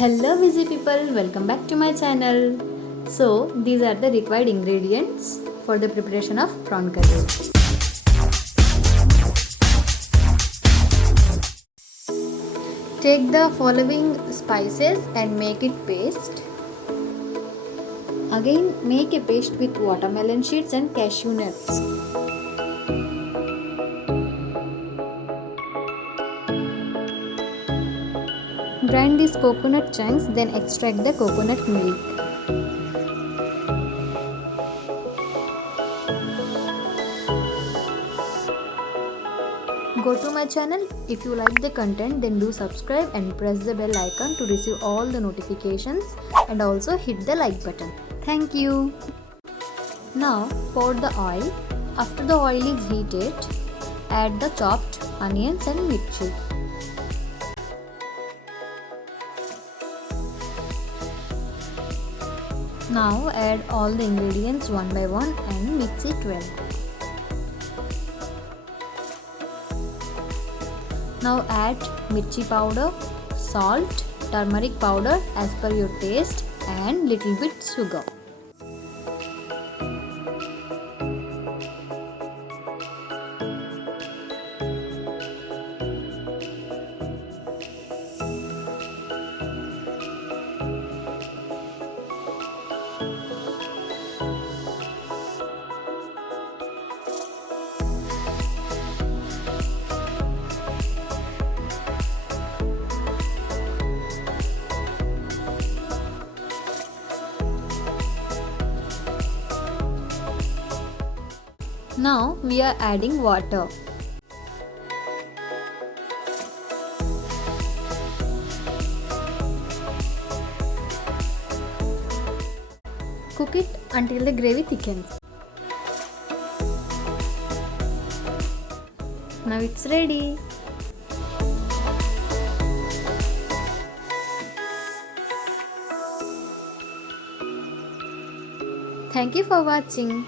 Hello busy people, welcome back to my channel. So these are the required ingredients for the preparation of prawn curry. Take the following spices and make it paste. Again make a paste with watermelon seeds and cashew nuts. Grind these coconut chunks, then extract the coconut milk. Go to my channel. If you like the content, then do subscribe and press the bell icon to receive all the notifications, and also hit the like button. Thank you. Now pour the oil. After the oil is heated, add the chopped onions and mirchi. Now add all the ingredients one by one and mix it well. Now add mirchi powder, salt, turmeric powder as per your taste and little bit sugar. Now we are adding water. Cook it until the gravy thickens. Now it's ready. Thank you for watching.